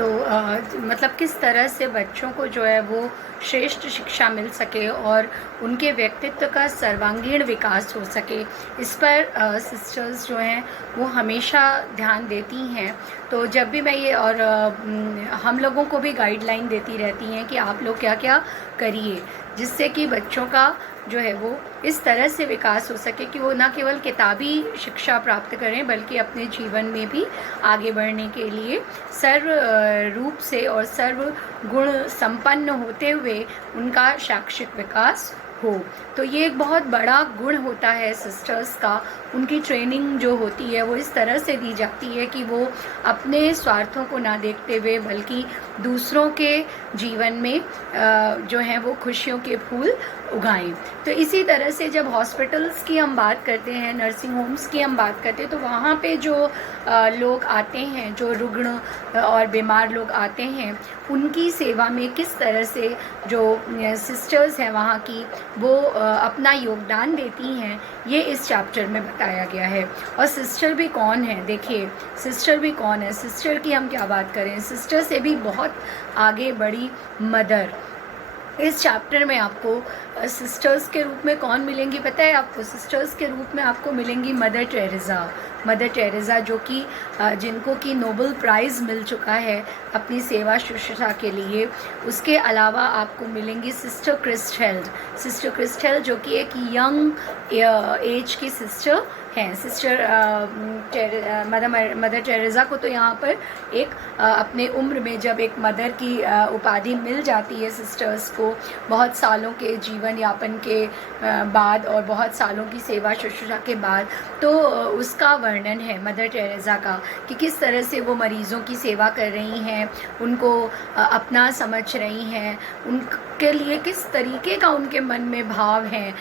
तो मतलब किस तरह से बच्चों को जो है वो श्रेष्ठ शिक्षा मिल सके और उनके व्यक्तित्व का सर्वांगीण विकास हो सके, इस पर सिस्टर्स जो हैं वो हमेशा ध्यान देती हैं। तो जब भी मैं ये और हम लोगों को भी गाइडलाइन देती रहती हैं कि आप लोग क्या क्या करिए, जिससे कि बच्चों का जो है वो इस तरह से विकास हो सके कि वो ना केवल किताबी शिक्षा प्राप्त करें बल्कि अपने जीवन में भी आगे बढ़ने के लिए सर्व रूप से और सर्व गुण संपन्न होते हुए उनका शैक्षिक विकास हो। तो ये एक बहुत बड़ा गुण होता है सिस्टर्स का। उनकी ट्रेनिंग जो होती है वो इस तरह से दी जाती है कि वो अपने स्वार्थों को ना देखते हुए बल्कि दूसरों के जीवन में जो है वो खुशियों के फूल उगाएं। तो इसी तरह से जब हॉस्पिटल्स की हम बात करते हैं, नर्सिंग होम्स की हम बात करते हैं, तो वहाँ पे जो लोग आते हैं, जो रुग्ण और बीमार लोग आते हैं, उनकी सेवा में किस तरह से जो सिस्टर्स हैं वहाँ की वो अपना योगदान देती हैं, ये इस चैप्टर में बताया गया है। और सिस्टर भी कौन है, देखिए सिस्टर भी कौन है। सिस्टर की हम क्या बात करें, सिस्टर से भी बहुत आगे बढ़ी मदर। इस चैप्टर में आपको सिस्टर्स के रूप में कौन मिलेंगी पता है आपको? सिस्टर्स के रूप में आपको मिलेंगी मदर टेरेसा। मदर टेरेसा जो कि जिनको कि नोबेल प्राइज़ मिल चुका है अपनी सेवा शुश्रूषा के लिए। उसके अलावा आपको मिलेंगी सिस्टर क्रिस्टेल्ड। सिस्टर क्रिस्टेल्ड जो कि एक यंग एज की सिस्टर हैं। सिस्टर मदर टेरेसा को तो यहाँ पर एक अपने उम्र में जब एक मदर की उपाधि मिल जाती है सिस्टर्स को, बहुत सालों के जीवन यापन के बाद और बहुत सालों की सेवा शुश्रूषा के बाद, तो उसका वर्णन है मदर टेरेसा का कि किस तरह से वो मरीज़ों की सेवा कर रही हैं, उनको अपना समझ रही हैं, उनके लिए किस तरीके का उनके मन में भाव हैं।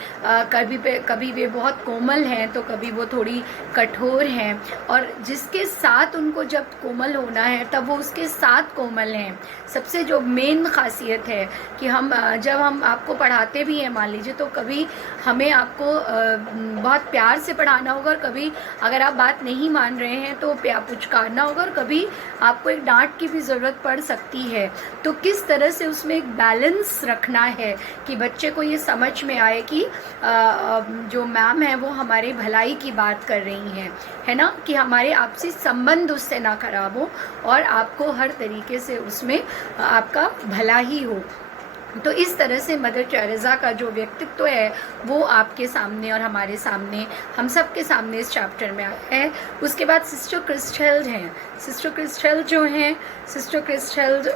कभी वे बहुत कोमल हैं तो कभी वो थोड़ी कठोर हैं, और जिसके साथ उनको जब कोमल होना है तब वो उसके साथ कोमल हैं। सबसे जो मेन खासियत है कि जब हम आपको पढ़ाते भी हैं, मान लीजिए, तो कभी हमें आपको बहुत प्यार से पढ़ाना होगा, और कभी अगर आप बात नहीं मान रहे हैं तो पुचकारना होगा, और कभी आपको एक डांट की भी ज़रूरत पड़ सकती है। तो किस तरह से उसमें एक बैलेंस रखना है कि बच्चे को ये समझ में आए कि जो मैम है वो हमारे भलाई की बात कर रही हैं, है ना, कि हमारे आपसी संबंध उससे ना खराब हो और आपको हर तरीके से उसमें आपका भला ही हो। तो इस तरह से मदर टेरेसा का जो व्यक्तित्व है वो आपके सामने और हमारे सामने, हम सब के सामने इस चैप्टर में है। उसके बाद सिस्टर क्रिस्टेल्ड हैं। सिस्टर क्रिस्टेल्ड जो हैं, सिस्टर क्रिस्टेल्ड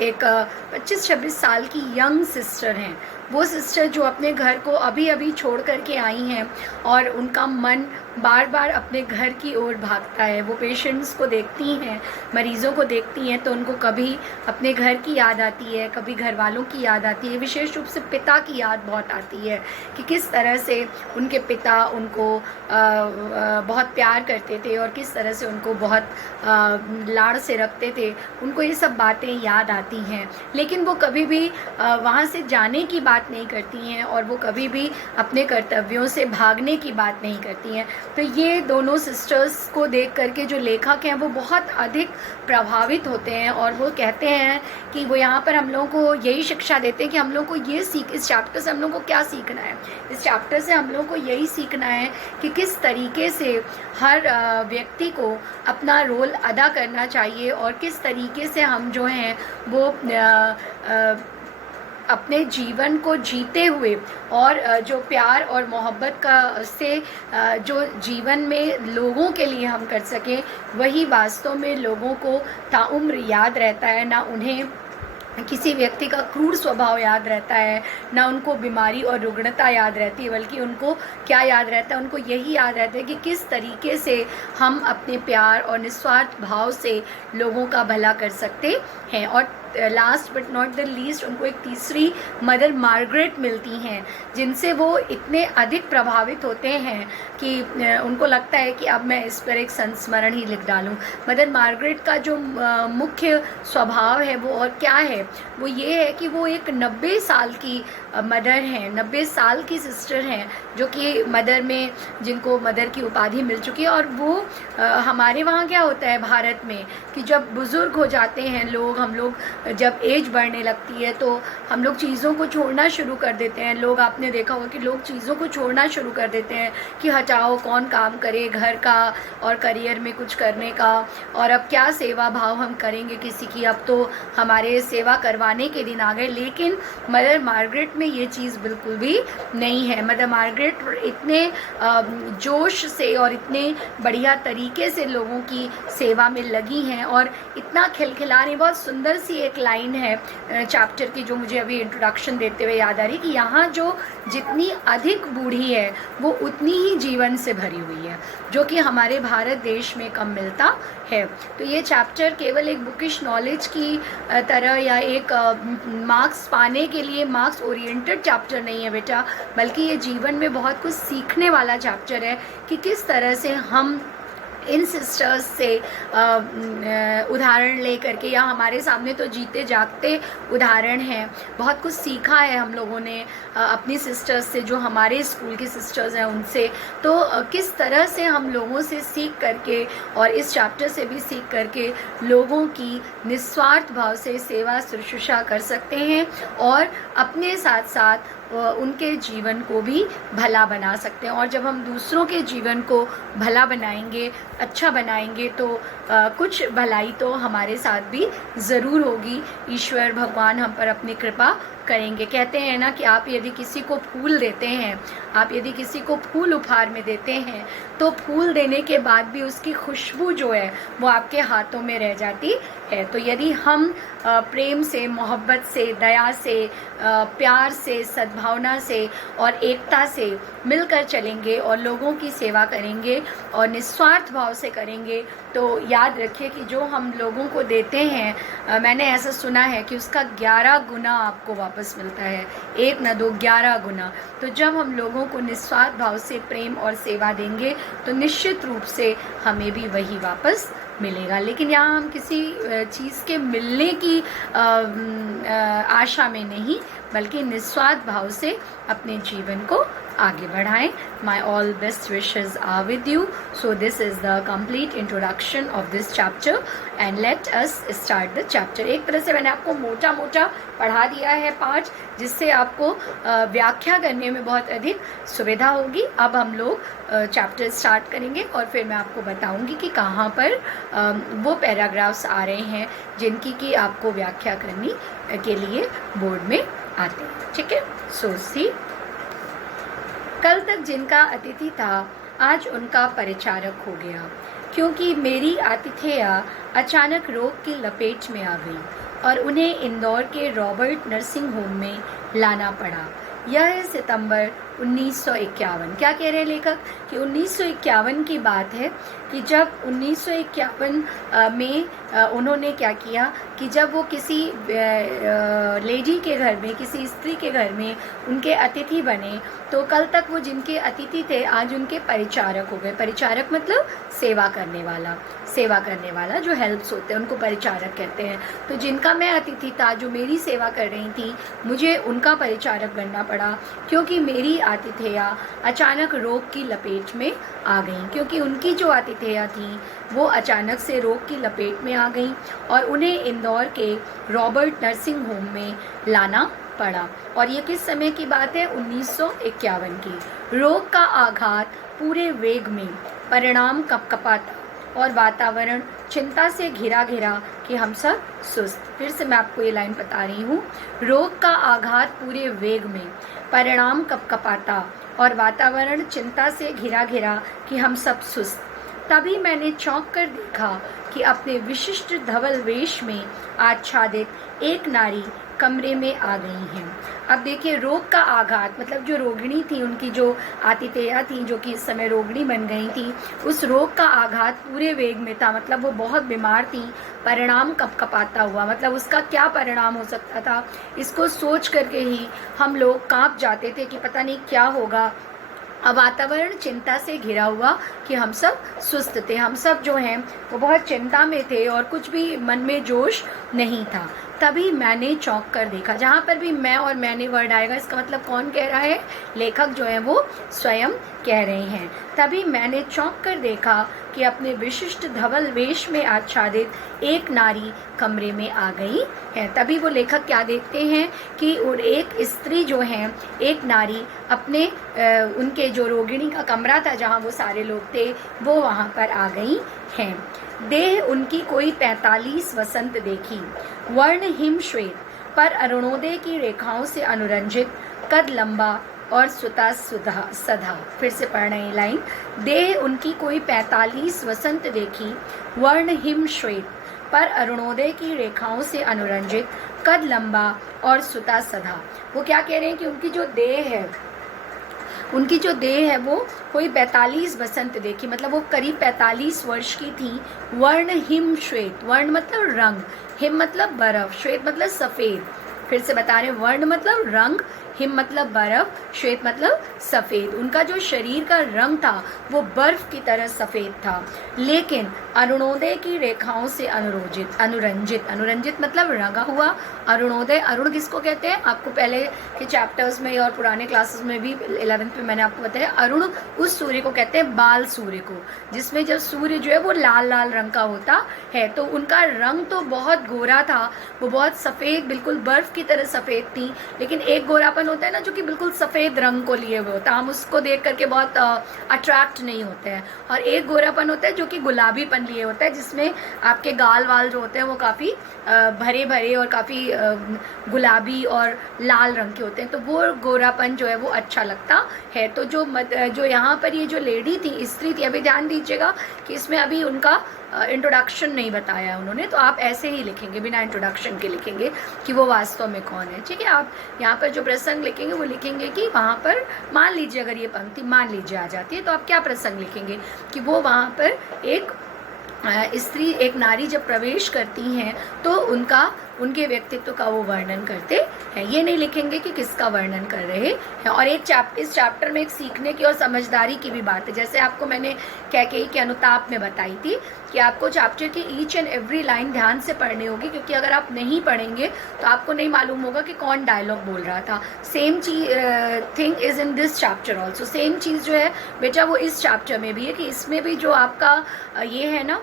एक 25-26 साल की यंग सिस्टर हैं। वो सिस्टर जो अपने घर को अभी अभी छोड़ कर के आई हैं और उनका मन बार बार अपने घर की ओर भागता है। वो पेशेंट्स को देखती हैं, मरीज़ों को देखती हैं, तो उनको कभी अपने घर की याद आती है, कभी घर वालों की याद आती है, विशेष रूप से पिता की याद बहुत आती है कि किस तरह से उनके पिता उनको बहुत प्यार करते थे और किस तरह से उनको बहुत लाड़ से रखते थे। उनको ये सब बातें याद आती हैं, लेकिन वो कभी भी वहाँ से जाने की बात नहीं करती हैं और वो कभी भी अपने कर्तव्यों से भागने की बात नहीं करती हैं। तो ये दोनों सिस्टर्स को देख करके जो लेखक हैं वो बहुत अधिक प्रभावित होते हैं, और वो कहते हैं कि वो यहाँ पर हम लोगों को यही शिक्षा देते हैं कि हम लोग को ये इस चैप्टर से हम लोग को क्या सीखना है। इस चैप्टर से हम लोग को यही सीखना है कि किस तरीके से हर व्यक्ति को अपना रोल अदा करना चाहिए और किस तरीके से हम जो हैं वो अपने जीवन को जीते हुए और जो प्यार और मोहब्बत का से जो जीवन में लोगों के लिए हम कर सकें, वही वास्तव में लोगों को ताउम्र याद रहता है। ना उन्हें किसी व्यक्ति का क्रूर स्वभाव याद रहता है, ना उनको बीमारी और रुग्णता याद रहती है, बल्कि उनको क्या याद रहता है, उनको यही याद रहता है कि किस तरीके से हम अपने प्यार और निस्वार्थ भाव से लोगों का भला कर सकते हैं। और last but not the least उनको एक तीसरी मदर मार्गरेट मिलती हैं, जिनसे वो इतने अधिक प्रभावित होते हैं कि उनको लगता है कि अब मैं इस पर एक संस्मरण ही लिख डालूं। मदर मार्गरेट का जो मुख्य स्वभाव है वो और क्या है, वो ये है कि वो एक 90 साल की मदर हैं, 90 साल की सिस्टर हैं, जो कि मदर में जिनको मदर की उपाधि मिल चुकी है। और वो हमारे वहाँ क्या होता है भारत में कि जब बुज़ुर्ग हो जाते हैं लोग, हम लोग जब एज बढ़ने लगती है तो हम लोग चीज़ों को छोड़ना शुरू कर देते हैं। लोग, आपने देखा होगा कि लोग चीज़ों को छोड़ना शुरू कर देते हैं कि हटाओ, कौन काम करे घर का और करियर में कुछ करने का, और अब क्या सेवा भाव हम करेंगे किसी की, अब तो हमारे सेवा करवाने के दिन आ गए। लेकिन मदर मार्गरेट में ये चीज़ बिल्कुल भी नहीं है। मदर मार्गरेट इतने जोश से और इतने बढ़िया तरीके से लोगों की सेवा में लगी हैं और इतना खिलखिला रही। बहुत सुंदर सी एक लाइन है चैप्टर की जो मुझे अभी इंट्रोडक्शन देते हुए याद आ रही कि यहाँ जो जितनी अधिक बूढ़ी है वो उतनी ही जीवन से भरी हुई है, जो कि हमारे भारत देश में कम मिलता है। तो ये चैप्टर केवल एक बुकिश नॉलेज की तरह या एक मार्क्स पाने के लिए मार्क्स ओरिएंटेड चैप्टर नहीं है बेटा, बल्कि ये जीवन में बहुत कुछ सीखने वाला चैप्टर है कि किस तरह से हम इन सिस्टर्स से उदाहरण ले करके, या हमारे सामने तो जीते जागते उदाहरण हैं, बहुत कुछ सीखा है हम लोगों ने अपनी सिस्टर्स से, जो हमारे स्कूल की सिस्टर्स हैं उनसे। तो किस तरह से हम लोगों से सीख करके और इस चैप्टर से भी सीख करके लोगों की निस्वार्थ भाव से सेवा शुश्रूषा कर सकते हैं और अपने साथ साथ उनके जीवन को भी भला बना सकते हैं। और जब हम दूसरों के जीवन को भला बनाएंगे, अच्छा बनाएंगे, तो कुछ भलाई तो हमारे साथ भी ज़रूर होगी। ईश्वर भगवान हम पर अपनी कृपा करेंगे। कहते हैं ना कि आप यदि किसी को फूल देते हैं, आप यदि किसी को फूल उपहार में देते हैं, तो फूल देने के बाद भी उसकी खुशबू जो है वो आपके हाथों में रह जाती है। तो यदि हम प्रेम से, मोहब्बत से, दया से, प्यार से, सद्भावना से और एकता से मिलकर चलेंगे और लोगों की सेवा करेंगे और निस्वार्थ भाव से करेंगे, तो याद रखिए कि जो हम लोगों को देते हैं, मैंने ऐसा सुना है कि उसका 11 गुना आपको वापस मिलता है। 1 न 2, 11 गुना। तो जब हम लोगों को निस्वार्थ भाव से प्रेम और सेवा देंगे तो निश्चित रूप से हमें भी वही वापस मिलेगा। लेकिन यहाँ हम किसी चीज़ के मिलने की आशा में नहीं, बल्कि निस्वार्थ भाव से अपने जीवन को आगे बढ़ाएं। My all best wishes are with you. So this is the complete introduction of this chapter and let us start the chapter. एक तरह से मैंने आपको मोटा मोटा पढ़ा दिया है पाठ, जिससे आपको व्याख्या करने में बहुत अधिक सुविधा होगी। अब हम लोग चैप्टर स्टार्ट करेंगे और फिर मैं आपको बताऊंगी कि कहाँ पर वो पैराग्राफ्स आ रहे हैं जिनकी कि आपको व्याख्या करनी के लिए बोर्ड में आते हैं। ठीक है, सो सी। कल तक जिनका अतिथि था आज उनका परिचारक हो गया, क्योंकि मेरी आतिथेया अचानक रोग की लपेट में आ गई और उन्हें इंदौर के रॉबर्ट नर्सिंग होम में लाना पड़ा। यह है सितंबर 1951। क्या कह रहे हैं लेखक कि 1951 की बात है कि जब 1951 में उन्होंने क्या किया कि जब वो किसी लेडी के घर में, किसी स्त्री के घर में उनके अतिथि बने, तो कल तक वो जिनके अतिथि थे आज उनके परिचारक हो गए। परिचारक मतलब सेवा करने वाला, सेवा करने वाला जो हेल्प्स होते हैं उनको परिचारक कहते हैं। तो जिनका मैं अतिथि था, जो मेरी सेवा कर रही थी, मुझे उनका परिचारक बनना पड़ा, क्योंकि मेरी आतिथेया अचानक रोग की लपेट में आ गई। क्योंकि उनकी जो आतिथेया थी वो अचानक से रोग की लपेट में आ गई और उन्हें इंदौर के रॉबर्ट नर्सिंग होम में लाना पड़ा। और ये किस समय की बात है? 1951 की। रोग का आघात पूरे वेग में, परिणाम कपकपाता और वातावरण चिंता से घिरा घिरा कि हम सब सुस्त। फिर से मैं आपको ये लाइन बता रही हूँ। रोग का आघात पूरे वेग में, परिणाम कपकपाता और वातावरण चिंता से घिरा घिरा कि हम सब सुस्त। तभी मैंने चौंक कर देखा कि अपने विशिष्ट धवल वेश में आच्छादित एक नारी कमरे में आ गई हैं। अब देखिए, रोग का आघात मतलब जो रोगिणी थी, उनकी जो आतिथेया थी, जो कि इस समय रोगिणी बन गई थी, उस रोग का आघात पूरे वेग में था, मतलब वो बहुत बीमार थी। परिणाम कपकपाता हुआ, मतलब उसका क्या परिणाम हो सकता था, इसको सोच करके ही हम लोग कांप जाते थे कि पता नहीं क्या होगा। अब वातावरण चिंता से घिरा हुआ कि हम सब सुस्त थे, हम सब जो हैं वो बहुत चिंता में थे और कुछ भी मन में जोश नहीं था। तभी मैंने चौंक कर देखा। जहाँ पर भी मैं और मैंने वर्ड आएगा, इसका मतलब कौन कह रहा है? लेखक जो है वो स्वयं कह रहे हैं। तभी मैंने चौंक कर देखा कि अपने विशिष्ट धवल वेश में आच्छादित एक नारी कमरे में आ गई है। तभी वो लेखक क्या देखते हैं कि और एक स्त्री जो है, एक नारी अपने उनके जो रोगिणी का कमरा था जहाँ वो सारे लोग थे, वो वहाँ पर आ गई हैं। देह उनकी कोई 45 वसंत देखी, वर्ण हिम श्वेत, पर अरुणोदय की रेखाओं से अनुरंजित, कद लंबा और सुता सधा। फिर से पढ़ रहे हैं लाइन। देह उनकी कोई 45 वसंत देखी, वर्ण हिम श्वेत, पर अरुणोदय की रेखाओं से अनुरंजित, कद लंबा और सुता सधा। वो क्या कह रहे हैं कि उनकी जो देह है वो कोई 45 वसंत देखी, मतलब वो करीब 45 वर्ष की थी। वर्ण हिम श्वेत, वर्ण मतलब रंग, हिम मतलब बर्फ, श्वेत मतलब सफ़ेद। फिर से बता रहे हैं, वर्ण मतलब रंग, हिम मतलब बर्फ, श्वेत मतलब सफ़ेद। उनका जो शरीर का रंग था वो बर्फ की तरह सफ़ेद था, लेकिन अरुणोदय की रेखाओं से अनुरंजित मतलब रंगा हुआ। अरुणोदय, अरुण किसको कहते हैं? आपको पहले के चैप्टर्स में और पुराने क्लासेस में भी 11th में मैंने आपको बताया, अरुण उस सूर्य को कहते हैं, बाल सूर्य को, जिसमें जब सूर्य जो है वो लाल लाल रंग का होता है। तो उनका रंग तो बहुत गोरा था, वो बहुत सफ़ेद, बिल्कुल बर्फ की तरह सफ़ेद थी। लेकिन एक गोरापन होता है ना जो कि बिल्कुल सफ़ेद रंग को लिए हुए होता है, हम उसको देख करके बहुत अट्रैक्ट नहीं होते हैं। और एक गोरापन होता है जो कि गुलाबीपन लिए होता है, जिसमें आपके गाल वाल जो होते हैं वो काफ़ी भरे भरे और काफ़ी गुलाबी और लाल रंग के होते हैं। तो वो गोरापन जो है वो अच्छा लगता है। तो जो यहाँ पर ये जो लेडी थी, स्त्री थी, अभी ध्यान दीजिएगा कि इसमें अभी उनका इंट्रोडक्शन नहीं बताया है उन्होंने, तो आप ऐसे ही लिखेंगे, बिना इंट्रोडक्शन के लिखेंगे कि वो वास्तव में कौन है। ठीक है, आप यहाँ पर जो प्रसंग लिखेंगे वो लिखेंगे कि वहाँ पर, मान लीजिए अगर ये पंक्ति मान लीजिए आ जाती है, तो आप क्या प्रसंग लिखेंगे कि वो वहाँ पर एक स्त्री, एक नारी जब प्रवेश करती हैं तो उनके व्यक्तित्व का वो वर्णन करते हैं। ये नहीं लिखेंगे कि किसका वर्णन कर रहे हैं। और इस चैप्टर में एक सीखने की और समझदारी की भी बात है, जैसे आपको मैंने कैकेयी के अनुताप में बताई थी कि आपको चैप्टर की ईच एंड एवरी लाइन ध्यान से पढ़नी होगी, क्योंकि अगर आप नहीं पढ़ेंगे तो आपको नहीं मालूम होगा कि कौन डायलॉग बोल रहा था। Same thing is in this chapter also. Same चीज़ जो है बेटा वो इस चैप्टर में भी है, कि इसमें भी जो आपका ये है ना,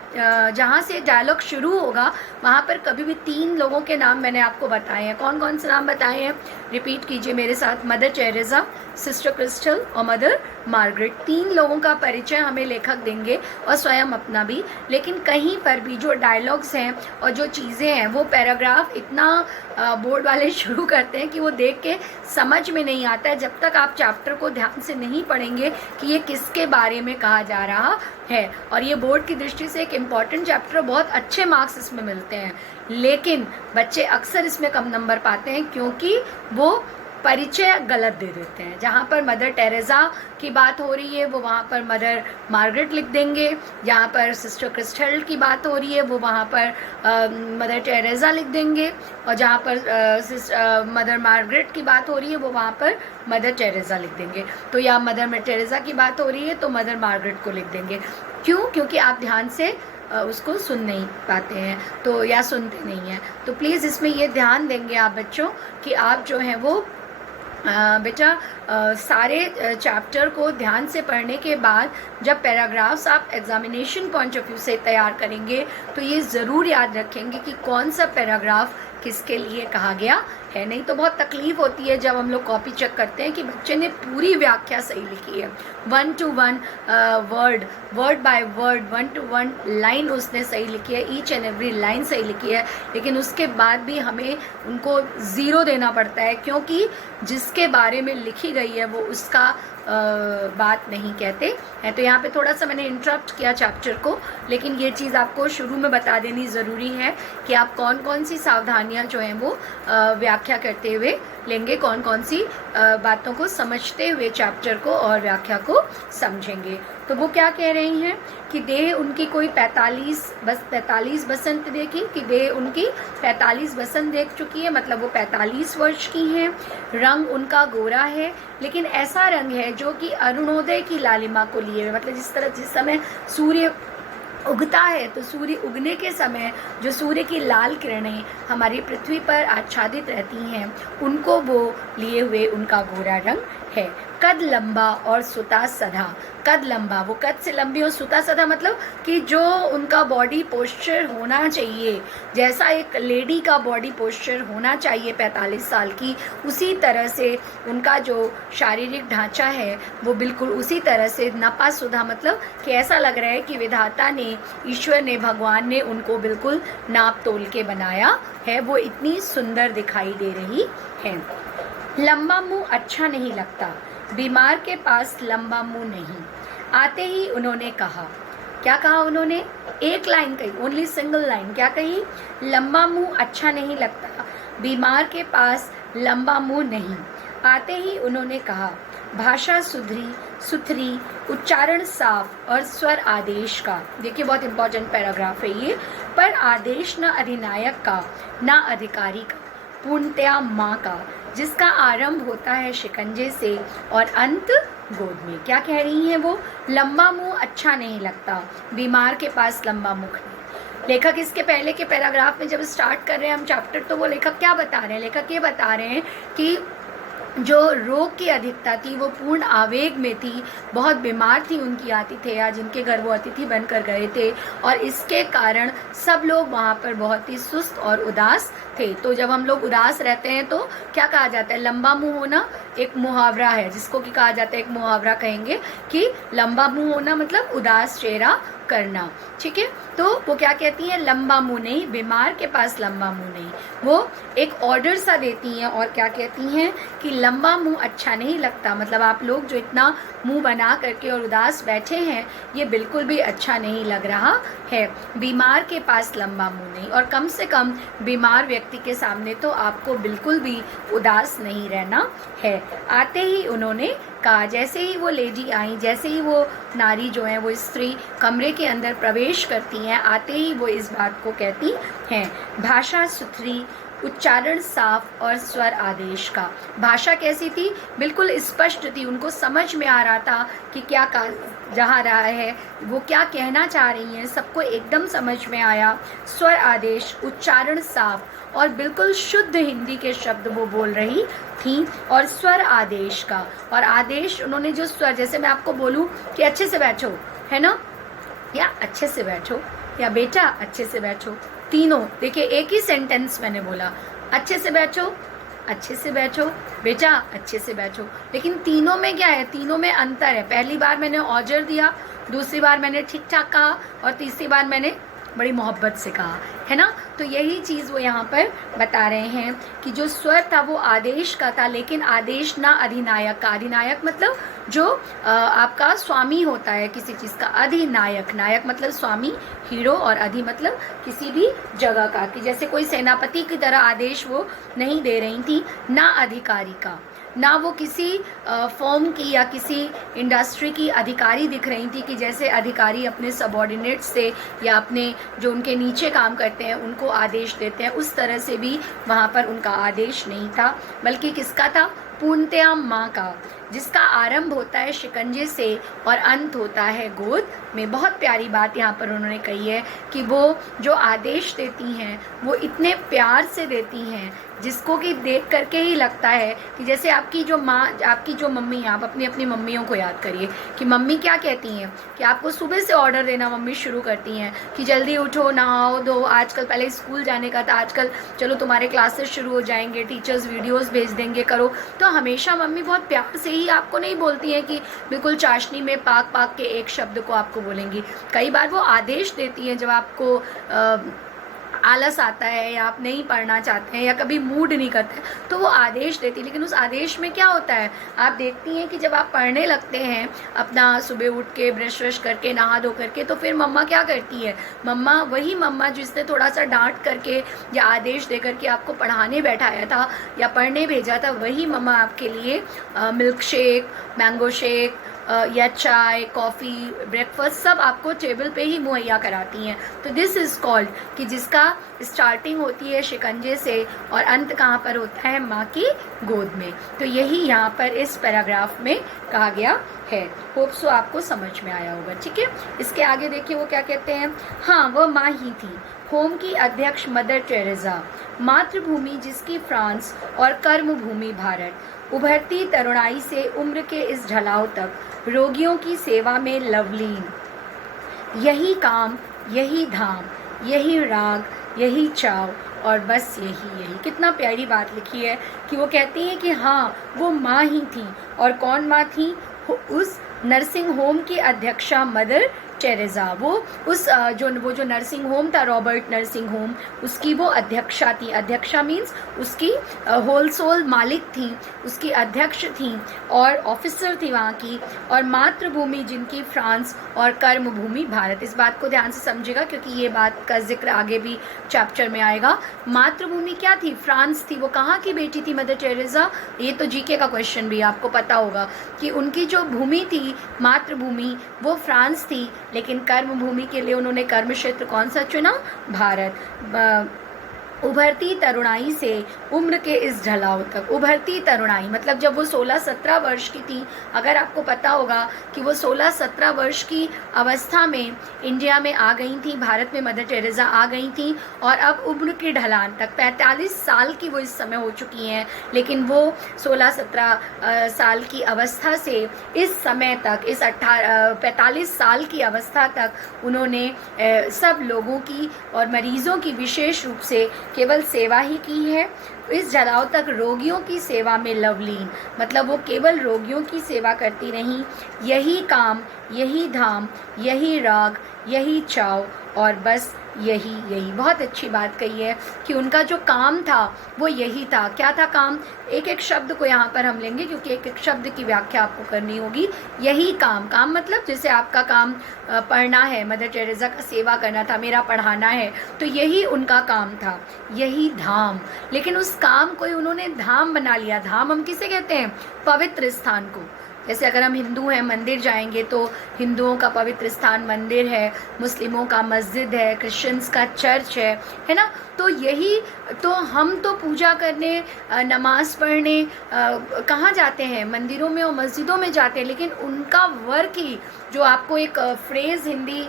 जहाँ से डायलॉग शुरू होगा वहाँ पर कभी भी 3 लोगों के नाम मैंने आपको बताए हैं। कौन कौन से नाम बताए हैं? रिपीट कीजिए मेरे साथ। मदर टेरेसा, सिस्टर क्रिस्टल और मदर मार्गरेट। 3 लोगों का परिचय हमें लेखक देंगे और स्वयं अपना भी। लेकिन कहीं पर भी जो डायलॉग्स हैं और जो चीज़ें हैं वो पैराग्राफ इतना बोर्ड वाले शुरू करते हैं कि वो देख के समझ में नहीं आता है जब तक आप चैप्टर को ध्यान से नहीं पढ़ेंगे कि ये किसके बारे में कहा जा रहा है। और ये बोर्ड की दृष्टि से एक इम्पॉर्टेंट चैप्टर, बहुत अच्छे मार्क्स इसमें मिलते हैं, लेकिन बच्चे अक्सर इसमें कम नंबर पाते हैं क्योंकि वो परिचय गलत दे देते हैं। जहाँ पर मदर टेरेसा की बात हो रही है वो वहाँ पर मदर मार्गरेट लिख देंगे, जहाँ पर सिस्टर क्रिस्टल की बात हो रही है वो वहाँ पर मदर टेरेसा लिख देंगे, और जहाँ पर मदर मार्गरेट की बात हो रही है वो वहाँ पर मदर टेरेसा लिख देंगे। तो या मदर टेरेसा की बात हो रही है तो मदर मार्गरेट को लिख देंगे। क्यों? क्योंकि आप ध्यान से उसको सुन नहीं पाते हैं, तो या सुनते नहीं हैं। तो प्लीज़ इसमें ये ध्यान देंगे आप बच्चों कि आप जो हैं वो बेटा सारे चैप्टर को ध्यान से पढ़ने के बाद जब पैराग्राफ्स आप एग्जामिनेशन पॉइंट ऑफ व्यू से तैयार करेंगे तो ये ज़रूर याद रखेंगे कि कौन सा पैराग्राफ किसके लिए कहा गया है। नहीं तो बहुत तकलीफ़ होती है जब हम लोग कॉपी चेक करते हैं कि बच्चे ने पूरी व्याख्या सही लिखी है, 1 to 1 word by word, 1 to 1 line उसने सही लिखी है, ईच एंड एवरी लाइन सही लिखी है, लेकिन उसके बाद भी हमें उनको 0 देना पड़ता है, क्योंकि जिसके बारे में लिखी गई है वो उसका बात नहीं कहते हैं। तो यहाँ पे थोड़ा सा मैंने इंटरप्ट किया चैप्टर को, लेकिन ये चीज़ आपको शुरू में बता देनी ज़रूरी है कि आप कौन कौन सी सावधानियाँ जो हैं वो व्याख्या करते हुए लेंगे, कौन कौन सी बातों को समझते हुए चैप्टर को और व्याख्या को समझेंगे। तो वो क्या कह रही हैं कि देह उनकी कोई 45 बसंत देखी, कि देह उनकी 45 बसंत देख चुकी है, मतलब वो 45 वर्ष की हैं। रंग उनका गोरा है, लेकिन ऐसा रंग है जो कि अरुणोदय की लालिमा को लिए हुए, मतलब जिस समय सूर्य उगता है तो सूर्य उगने के समय जो सूर्य की लाल किरणें हमारी पृथ्वी पर आच्छादित रहती हैं, उनको वो लिए हुए उनका गोरा रंग है। कद लंबा और सुता सधा, कद लंबा, वो कद से लंबी और सुता सधा मतलब कि जो उनका बॉडी पोस्चर होना चाहिए, जैसा एक लेडी का बॉडी पोस्चर होना चाहिए 45 साल की, उसी तरह से उनका जो शारीरिक ढांचा है वो बिल्कुल उसी तरह से नपा सुधा, मतलब कि ऐसा लग रहा है कि विधाता ने, ईश्वर ने, भगवान ने उनको बिल्कुल नाप तोल के बनाया है, वो इतनी सुंदर दिखाई दे रही है। लंबा मुंह अच्छा नहीं लगता, बीमार के पास लंबा मुंह नहीं। आते ही उन्होंने कहा, क्या कहा उन्होंने? एक लाइन कही, ओनली सिंगल लाइन, क्या कही? लंबा मुंह अच्छा नहीं लगता, बीमार के पास लंबा मुंह नहीं। आते ही उन्होंने कहा, भाषा सुथरी, उच्चारण साफ और स्वर आदेश का। देखिए बहुत इंपॉर्टेंट पैराग्राफ है ये। पर आदेश न अधिनायक का न अधिकारी का, पूर्णतया माँ का, जिसका आरंभ होता है शिकंजे से और अंत गोद में। क्या कह रही हैं वो? लंबा मुंह अच्छा नहीं लगता, बीमार के पास लंबा मुख नहीं। लेखक इसके पहले के पैराग्राफ में जब स्टार्ट कर रहे हैं हम चैप्टर, तो वो लेखक क्या बता रहे हैं? लेखक ये बता रहे हैं कि जो रोग की अधिकता थी वो पूर्ण आवेग में थी, बहुत बीमार थी उनकी आतिथेया, जिनके घर वो अतिथि बनकर गए थे, और इसके कारण सब लोग वहाँ पर बहुत ही सुस्त और उदास थे। तो जब हम लोग उदास रहते हैं तो क्या कहा जाता है? लंबा मुंह होना एक मुहावरा है, जिसको कि कहा जाता है, एक मुहावरा कहेंगे कि लंबा मुंह होना मतलब उदास चेहरा करना। ठीक है, तो वो क्या कहती हैं? लंबा मुंह नहीं, बीमार के पास लंबा मुंह नहीं। वो एक ऑर्डर सा देती हैं और क्या कहती हैं कि लंबा मुंह अच्छा नहीं लगता, मतलब आप लोग जो इतना मुंह बना करके और उदास बैठे हैं, ये बिल्कुल भी अच्छा नहीं लग रहा है। बीमार के पास लंबा मुंह नहीं, और कम से कम बीमार व्यक्ति के सामने तो आपको बिल्कुल भी उदास नहीं रहना है। आते ही उन्होंने कहा, जैसे ही वो लेडी आई, जैसे ही वो नारी जो है, वो स्त्री कमरे के अंदर प्रवेश करती हैं, आते ही वो इस बात को कहती हैं, भाषा सुथरी, उच्चारण साफ और स्वर आदेश का। भाषा कैसी थी? बिल्कुल स्पष्ट थी, उनको समझ में आ रहा था कि क्या कहा जा रहा है, वो क्या कहना चाह रही हैं, सबको एकदम समझ में आया। स्वर आदेश, उच्चारण साफ और बिल्कुल शुद्ध हिंदी के शब्द वो बोल रही थी, और स्वर आदेश का, और आदेश उन्होंने जो स्वर, जैसे मैं आपको बोलूँ कि अच्छे से बैठो, है ना, या अच्छे से बैठो, या बेटा अच्छे से बैठो, तीनों देखिए एक ही सेंटेंस मैंने बोला, अच्छे से बैठो, अच्छे से बैठो, बेटा अच्छे से बैठो, लेकिन तीनों में क्या है? तीनों में अंतर है। पहली बार मैंने औजर दिया, दूसरी बार मैंने ठीक ठाक कहा, और तीसरी बार मैंने बड़ी मोहब्बत से कहा, है ना। तो यही चीज़ वो यहाँ पर बता रहे हैं कि जो स्वर था वो आदेश का था, लेकिन आदेश ना अधिनायक का। अधिनायक मतलब जो आपका स्वामी होता है किसी चीज़ का। अधिनायक, नायक मतलब स्वामी, हीरो, और अधि मतलब किसी भी जगह का, कि जैसे कोई सेनापति की तरह आदेश वो नहीं दे रही थी। ना अधिकारी का, ना वो किसी फॉर्म की या किसी इंडस्ट्री की अधिकारी दिख रही थी, कि जैसे अधिकारी अपने सबॉर्डिनेट से या अपने जो उनके नीचे काम करते हैं उनको आदेश देते हैं, उस तरह से भी वहाँ पर उनका आदेश नहीं था, बल्कि किसका था? पूर्णतया माँ का, जिसका आरंभ होता है शिकंजे से और अंत होता है गोद में। बहुत प्यारी बात यहाँ पर उन्होंने कही है कि वो जो आदेश देती हैं वो इतने प्यार से देती हैं, जिसको कि देख करके ही लगता है कि जैसे आपकी जो माँ, आपकी जो मम्मी, आप अपनी अपनी मम्मियों को याद करिए कि मम्मी क्या कहती हैं कि आपको सुबह से ऑर्डर देना मम्मी शुरू करती हैं कि जल्दी उठो, नहाओ धो, आजकल पहले स्कूल जाने का था, आजकल चलो तुम्हारे क्लासेस शुरू हो जाएंगे, टीचर्स वीडियोस भेज देंगे, करो। तो हमेशा मम्मी बहुत प्यार से ही आपको नहीं बोलती हैं कि बिल्कुल चाशनी में पाक पाक के एक शब्द को आपको बोलेंगी। कई बार वो आदेश देती हैं जब आपको आलस आता है या आप नहीं पढ़ना चाहते हैं या कभी मूड नहीं करते तो वो आदेश देती है। लेकिन उस आदेश में क्या होता है, आप देखती हैं कि जब आप पढ़ने लगते हैं अपना सुबह उठ के ब्रश व्रश करके नहा धो करके, तो फिर मम्मा क्या करती है, मम्मा वही मम्मा जिसने थोड़ा सा डांट करके या आदेश दे करके आपको पढ़ाने बैठाया था या पढ़ने भेजा था, वही मम्मा आपके लिए मिल्क शेक, मैंगो शेक या चाय, कॉफ़ी, ब्रेकफास्ट सब आपको टेबल पे ही मुहैया कराती हैं। तो दिस इज़ कॉल्ड कि जिसका स्टार्टिंग होती है शिकंजे से और अंत कहाँ पर होता है, माँ की गोद में। तो यही यहाँ पर इस पैराग्राफ में कहा गया है। होप सो आपको समझ में आया होगा। ठीक है, इसके आगे देखिए वो क्या कहते हैं। हाँ, वह माँ ही थी, होम की अध्यक्ष मदर टेरेसा, मातृभूमि जिसकी फ्रांस और कर्मभूमि भारत, उभरती तरुणाई से उम्र के इस ढलाव तक रोगियों की सेवा में लवलीन। यही काम, यही धाम, यही राग, यही चाव और बस यही यही। कितना प्यारी बात लिखी है कि वो कहती हैं कि हाँ वो माँ ही थी। और कौन माँ थी, उस नर्सिंग होम की अध्यक्षा मदर टेरेसा। वो जो नर्सिंग होम था, रॉबर्ट नर्सिंग होम, उसकी वो अध्यक्षा थी। अध्यक्षा मीन्स उसकी होलसेल मालिक थी, उसकी अध्यक्ष थी और ऑफिसर थी वहाँ की। और मातृभूमि जिनकी फ्रांस और कर्मभूमि भारत। इस बात को ध्यान से समझिएगा क्योंकि ये बात का जिक्र आगे भी चैप्टर में आएगा। मातृभूमि क्या थी, फ्रांस थी। वो कहाँ की बेटी थी मदर टेरेसा, ये तो जीके का क्वेश्चन भी आपको पता होगा कि उनकी जो भूमि थी, मातृभूमि, वो फ्रांस थी। लेकिन कर्म भूमि के लिए उन्होंने कर्म क्षेत्र कौन सा चुना, भारत। उभरती तरुणाई से उम्र के इस ढलाव तक। उभरती तरुणाई मतलब जब वो 16-17 वर्ष की थी। अगर आपको पता होगा कि वो 16-17 वर्ष की अवस्था में इंडिया में आ गई थी, भारत में मदर टेरेसा आ गई थी। और अब उम्र के ढलान तक 45 साल की वो इस समय हो चुकी हैं। लेकिन वो 16-17 साल की अवस्था से इस समय तक, इस 45 साल की अवस्था तक उन्होंने सब लोगों की और मरीज़ों की विशेष रूप से केवल सेवा ही की है। इस ढलाव तक रोगियों की सेवा में लवलीन, मतलब वो केवल रोगियों की सेवा करती रहीं। यही काम, यही धाम, यही राग, यही चाव और बस यही यही। बहुत अच्छी बात कही है कि उनका जो काम था वो यही था। क्या था काम, एक एक शब्द को यहाँ पर हम लेंगे क्योंकि एक एक शब्द की व्याख्या आपको करनी होगी। यही काम, काम मतलब जैसे आपका काम पढ़ना है, मदर टेरेसा का सेवा करना था, मेरा पढ़ाना है, तो यही उनका काम था। यही धाम, लेकिन उस काम को ही उन्होंने धाम बना लिया। धाम हम किसे कहते हैं, पवित्र स्थान को। जैसे अगर हम हिंदू हैं, मंदिर जाएंगे तो हिंदुओं का पवित्र स्थान मंदिर है, मुस्लिमों का मस्जिद है, क्रिश्चियंस का चर्च है ना। तो यही तो हम तो पूजा करने, नमाज पढ़ने कहाँ जाते हैं, मंदिरों में और मस्जिदों में जाते हैं। लेकिन उनका वर्क ही, जो आपको एक फ्रेज़ हिंदी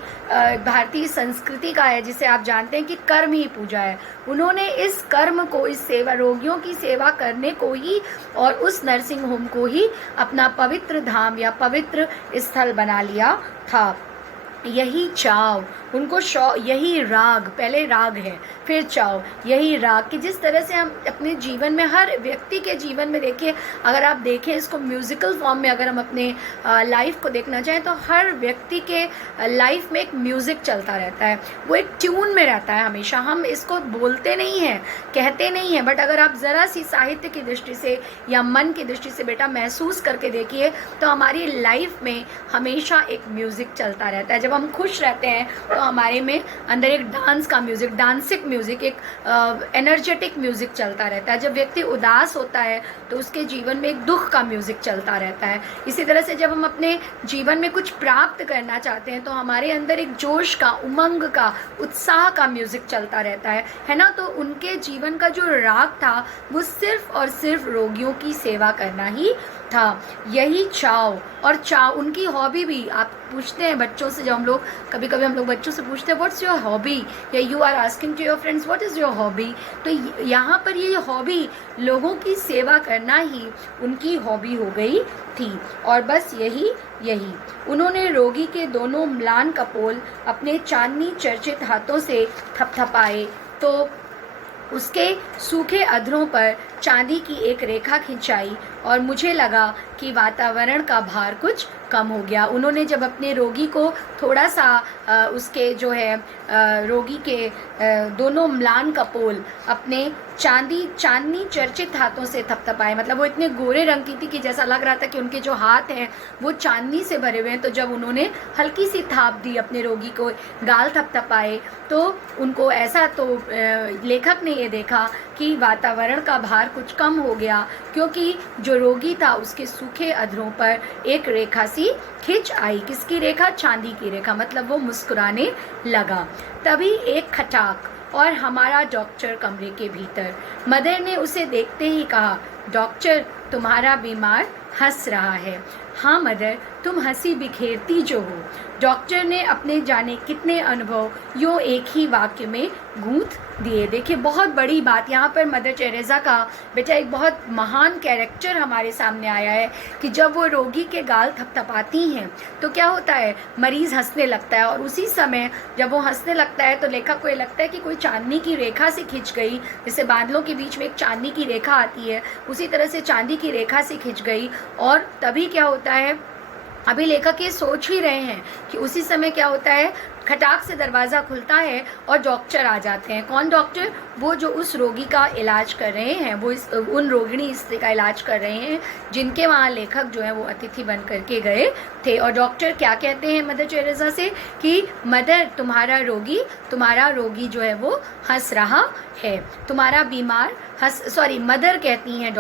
भारतीय संस्कृति का है जिसे आप जानते हैं कि कर्म ही पूजा है, उन्होंने इस कर्म को, इस सेवा, रोगियों की सेवा करने को ही और उस नर्सिंग होम को ही अपना पवित्र धाम या पवित्र स्थल बना लिया था। यही चाव, उनको यही राग, पहले राग है फिर चाव, यही राग कि जिस तरह से हम अपने जीवन में, हर व्यक्ति के जीवन में देखिए, अगर आप देखें इसको म्यूज़िकल फॉर्म में, अगर हम अपने लाइफ को देखना चाहें तो हर व्यक्ति के लाइफ में एक म्यूज़िक चलता रहता है, वो एक ट्यून में रहता है हमेशा। हम इसको बोलते नहीं हैं, कहते नहीं हैं, बट अगर आप ज़रा सी साहित्य की दृष्टि से या मन की दृष्टि से बेटा महसूस करके देखिए तो हमारी लाइफ में हमेशा एक म्यूज़िक चलता रहता है। जब हम खुश रहते हैं तो हमारे में अंदर एक डांस का म्यूज़िक, डांसिक म्यूज़िक, एक एनर्जेटिक म्यूज़िक चलता रहता है। जब व्यक्ति उदास होता है तो उसके जीवन में एक दुख का म्यूज़िक चलता रहता है। इसी तरह से जब हम अपने जीवन में कुछ प्राप्त करना चाहते हैं तो हमारे अंदर एक जोश का, उमंग का, उत्साह का म्यूज़िक चलता रहता है ना। तो उनके जीवन का जो राग था वो सिर्फ और सिर्फ रोगियों की सेवा करना ही था। यही चाव, और चाव उनकी हॉबी भी। आप पूछते हैं बच्चों से, जब हम लोग कभी कभी हम लोग बच्चों से पूछते हैं व्हाट्स योर हॉबी, या you are asking to your friends what is your hobby, तो यहाँ पर ये हॉबी, लोगों की सेवा करना ही उनकी हॉबी हो गई थी। और बस यही यही उन्होंने रोगी के दोनों म्लान कपोल अपने चांदनी चर्चित हाथों से थपथपाए तो उसके सूखे अधरों पर चांदी की एक रेखा खिंचाई और मुझे लगा कि वातावरण का भार कुछ कम हो गया। उन्होंने जब अपने रोगी को थोड़ा सा उसके जो है रोगी के दोनों म्लान कपोल अपने चांदनी चर्चित हाथों से थपथपाए, मतलब वो इतने गोरे रंग की थी कि जैसा लग रहा था कि उनके जो हाथ हैं वो चांदनी से भरे हुए हैं। तो जब उन्होंने हल्की सी थाप दी, अपने रोगी को गाल थपथपाए, तो उनको ऐसा, तो लेखक ने ये देखा कि वातावरण का भार कुछ कम हो गया, क्योंकि जो रोगी था उसके सूखे अधरों पर एक रेखा सी खिंच आई। किसकी रेखा? चांदी की रेखा, मतलब वो मुस्कुराने लगा। तभी एक खटाक और हमारा डॉक्टर कमरे के भीतर। मदर ने उसे देखते ही कहा, डॉक्टर, तुम्हारा बीमार हंस रहा है। हाँ मदर, तुम हंसी बिखेरती जो हो। डॉक्टर ने अपने जाने कितने अनुभव यूँ एक ही वाक्य में गूंथ दिए। देखिए, बहुत बड़ी बात यहाँ पर मदर टेरेसा का बेटा एक बहुत महान कैरेक्टर हमारे सामने आया है कि जब वो रोगी के गाल थपथपाती हैं तो क्या होता है, मरीज़ हंसने लगता है। और उसी समय जब वो हंसने लगता है तो लेखक को ये लगता है कि कोई चांदनी की रेखा से खिंच गई, जैसे बादलों के बीच में एक चांदनी की रेखा आती है, उसी तरह से चांदी की रेखा से खिंच गई। और तभी क्या होता है, अभी लेखक ये सोच ही रहे हैं कि उसी समय क्या होता है, खटाक से दरवाज़ा खुलता है और डॉक्टर आ जाते हैं। कौन डॉक्टर? वो जो उस रोगी का इलाज कर रहे हैं, वो उन रोगिणी स्त्री का इलाज कर रहे हैं जिनके वहाँ लेखक जो है वो अतिथि बन करके गए थे। और डॉक्टर क्या कहते हैं मदर टेरेसा से कि मदर, तुम्हारा रोगी जो है वो हंस रहा है, तुम्हारा बीमार मदर कहती हैं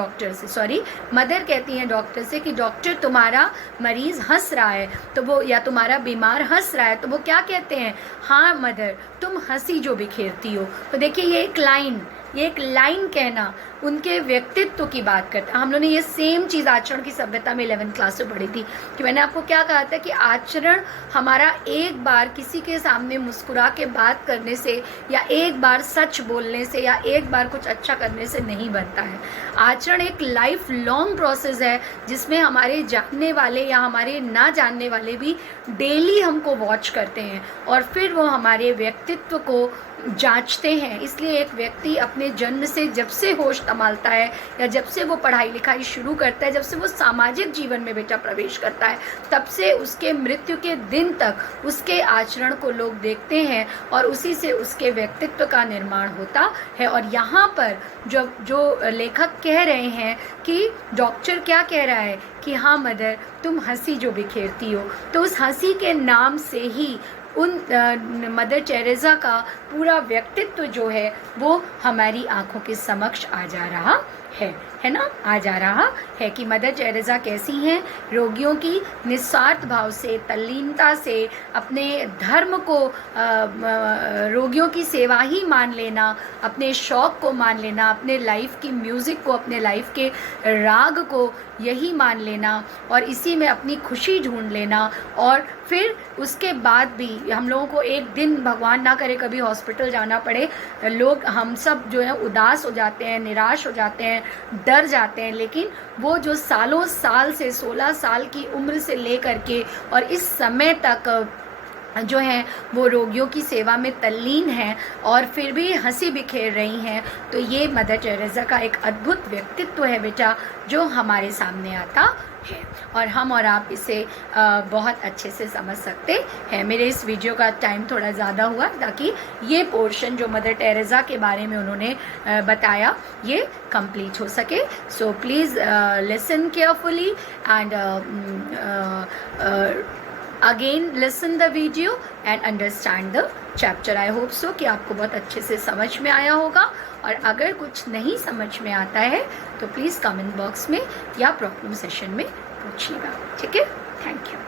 डॉक्टर से कि डॉक्टर, तुम्हारा मरीज़ हंस रहा है, तो वो, या तुम्हारा बीमार हंस रहा है, तो वो क्या कहते हैं? हाँ मदर, तुम हंसी जो बिखेरती हो। तो देखिए, ये एक लाइन कहना उनके व्यक्तित्व की बात करता है। हम लोगों ने ये सेम चीज़ आचरण की सभ्यता में 11th क्लास में पढ़ी थी कि मैंने आपको क्या कहा था कि आचरण हमारा एक बार किसी के सामने मुस्कुरा के बात करने से, या एक बार सच बोलने से, या एक बार कुछ अच्छा करने से नहीं बनता है। आचरण एक लाइफ लॉन्ग प्रोसेस है जिसमें हमारे जानने वाले या हमारे ना जानने वाले भी डेली हमको वॉच करते हैं और फिर वो हमारे व्यक्तित्व को जांचते हैं। इसलिए एक व्यक्ति अपने जन्म से, जब से होश संभालता है या जब से वो पढ़ाई लिखाई शुरू करता है, जब से वो सामाजिक जीवन में बेटा प्रवेश करता है, तब से उसके मृत्यु के दिन तक उसके आचरण को लोग देखते हैं और उसी से उसके व्यक्तित्व का निर्माण होता है। और यहाँ पर जो लेखक कह रहे हैं कि डॉक्टर क्या कह रहा है कि हाँ मदर, तुम हंसी जो बिखेरती हो, तो उस हंसी के नाम से ही उन मदर टेरेसा का पूरा व्यक्तित्व जो है वो हमारी आंखों के समक्ष आ जा रहा है ना, आ जा रहा है कि मदर टेरेसा कैसी हैं। रोगियों की निस्वार्थ भाव से, तल्लीनता से, अपने धर्म को रोगियों की सेवा ही मान लेना, अपने शौक़ को मान लेना, अपने लाइफ की म्यूज़िक को, अपने लाइफ के राग को यही मान लेना और इसी में अपनी खुशी ढूंढ लेना। और फिर उसके बाद भी हम लोगों को एक दिन, भगवान ना करे कभी हॉस्पिटल जाना पड़े, लोग, हम सब जो है उदास हो जाते हैं, निराश हो जाते हैं, डर जाते हैं, लेकिन वो जो सालों साल से 16 साल की उम्र से लेकर के और इस समय तक जो हैं वो रोगियों की सेवा में तल्लीन हैं और फिर भी हंसी बिखेर रही हैं, तो ये मदर टेरेसा का एक अद्भुत व्यक्तित्व है बेटा जो हमारे सामने आता है और हम और आप इसे बहुत अच्छे से समझ सकते हैं। मेरे इस वीडियो का टाइम थोड़ा ज़्यादा हुआ ताकि ये पोर्शन जो मदर टेरेसा के बारे में उन्होंने बताया ये कंप्लीट हो सके। So please listen carefully and again listen the video and understand the chapter. I hope so कि आपको बहुत अच्छे से समझ में आया होगा और अगर कुछ नहीं समझ में आता है तो प्लीज़ कमेंट बॉक्स में या प्रॉब्लम सेशन में पूछिएगा। ठीक है, थैंक यू।